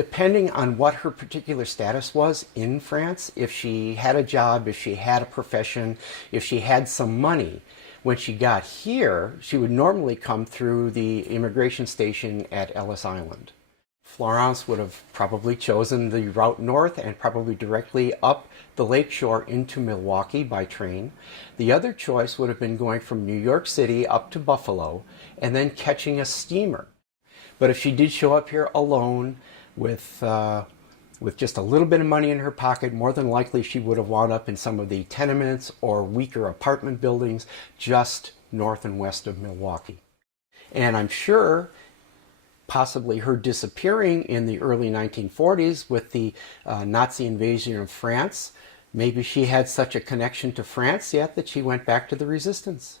depending on what her particular status was in France, if she had a job, if she had a profession, if she had some money, when she got here, she would normally come through the immigration station at Ellis Island. Florence would have probably chosen the route north and probably directly up the lakeshore into Milwaukee by train. The other choice would have been going from New York City up to Buffalo and then catching a steamer. But if she did show up here alone with just a little bit of money in her pocket, more than likely she would have wound up in some of the tenements or weaker apartment buildings just north and west of Milwaukee. And I'm sure possibly her disappearing in the early 1940s with the Nazi invasion of France, maybe she had such a connection to France yet that she went back to the resistance.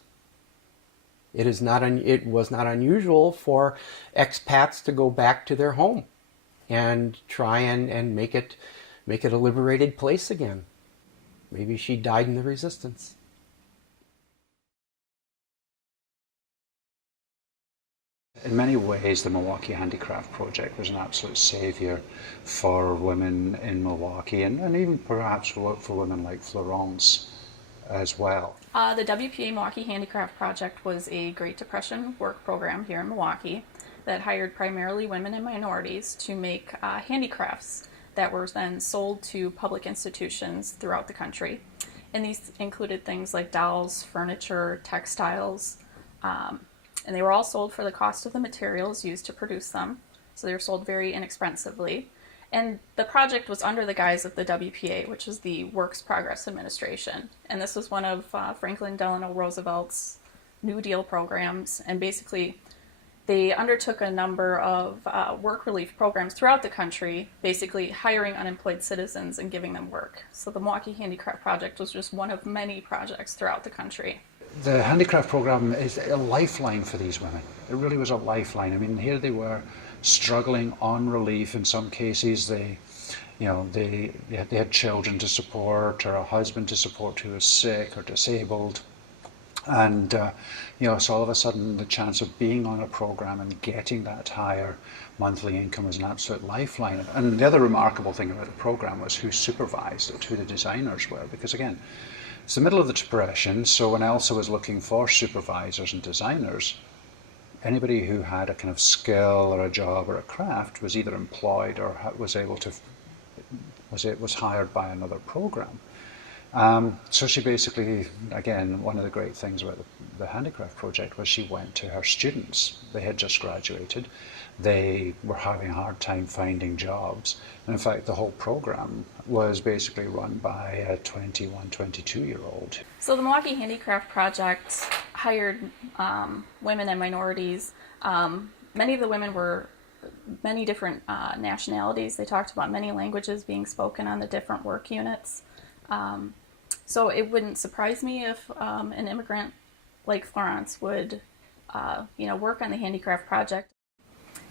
It was not unusual for expats to go back to their home and try and make it a liberated place again. Maybe she died in the resistance. In many ways, the Milwaukee Handicraft Project was an absolute saviour for women in Milwaukee and even perhaps for women like Florence as well. The WPA Milwaukee Handicraft Project was a Great Depression work program here in Milwaukee that hired primarily women and minorities to make handicrafts that were then sold to public institutions throughout the country. And these included things like dolls, furniture, textiles, and they were all sold for the cost of the materials used to produce them. So they were sold very inexpensively. And the project was under the guise of the WPA, which is the Works Progress Administration. And this was one of Franklin Delano Roosevelt's New Deal programs. And basically, they undertook a number of work relief programs throughout the country, basically hiring unemployed citizens and giving them work. So the Milwaukee Handicraft Project was just one of many projects throughout the country. The handicraft program is a lifeline for these women. It really was a lifeline. I mean, here they were struggling on relief. In some cases, they had children to support or a husband to support who was sick or disabled. And so all of a sudden the chance of being on a program and getting that higher monthly income was an absolute lifeline. And the other remarkable thing about the program was who supervised it, who the designers were, because again, it's the middle of the Depression, so when Elsa was looking for supervisors and designers, anybody who had a kind of skill or a job or a craft was either employed or was hired by another program. So she basically, again, one of the great things about the Handicraft Project was she went to her students. They had just graduated. They were having a hard time finding jobs. And in fact, the whole program was basically run by a 21, 22-year-old. So the Milwaukee Handicraft Project hired women and minorities. Many of the women were many different nationalities. They talked about many languages being spoken on the different work units. So it wouldn't surprise me if an immigrant like Florence would, work on the Handicraft Project.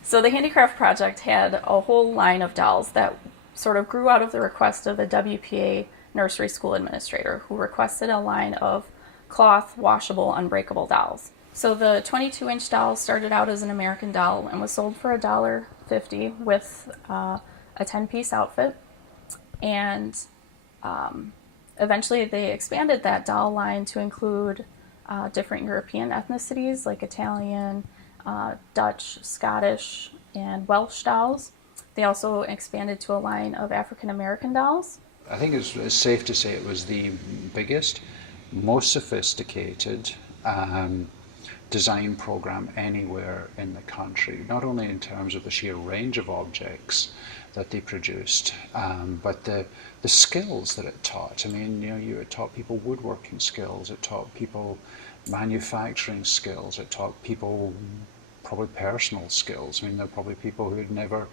So the Handicraft Project had a whole line of dolls that sort of grew out of the request of the WPA nursery school administrator, who requested a line of cloth, washable, unbreakable dolls. So the 22-inch doll started out as an American doll and was sold for $1.50 with a 10-piece outfit. And eventually they expanded that doll line to include different European ethnicities like Italian, Dutch, Scottish, and Welsh dolls. They also expanded to a line of African American dolls. I think it's safe to say it was the biggest, most sophisticated design program anywhere in the country, not only in terms of the sheer range of objects that they produced, but the skills that it taught. I mean, it taught people woodworking skills, it taught people manufacturing skills, it taught people probably personal skills. I mean, there are probably people who had never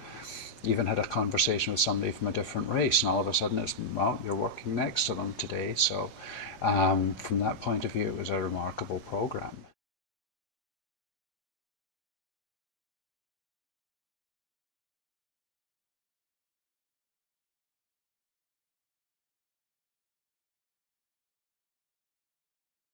even had a conversation with somebody from a different race, and all of a sudden it's, well, you're working next to them today. So from that point of view, it was a remarkable program.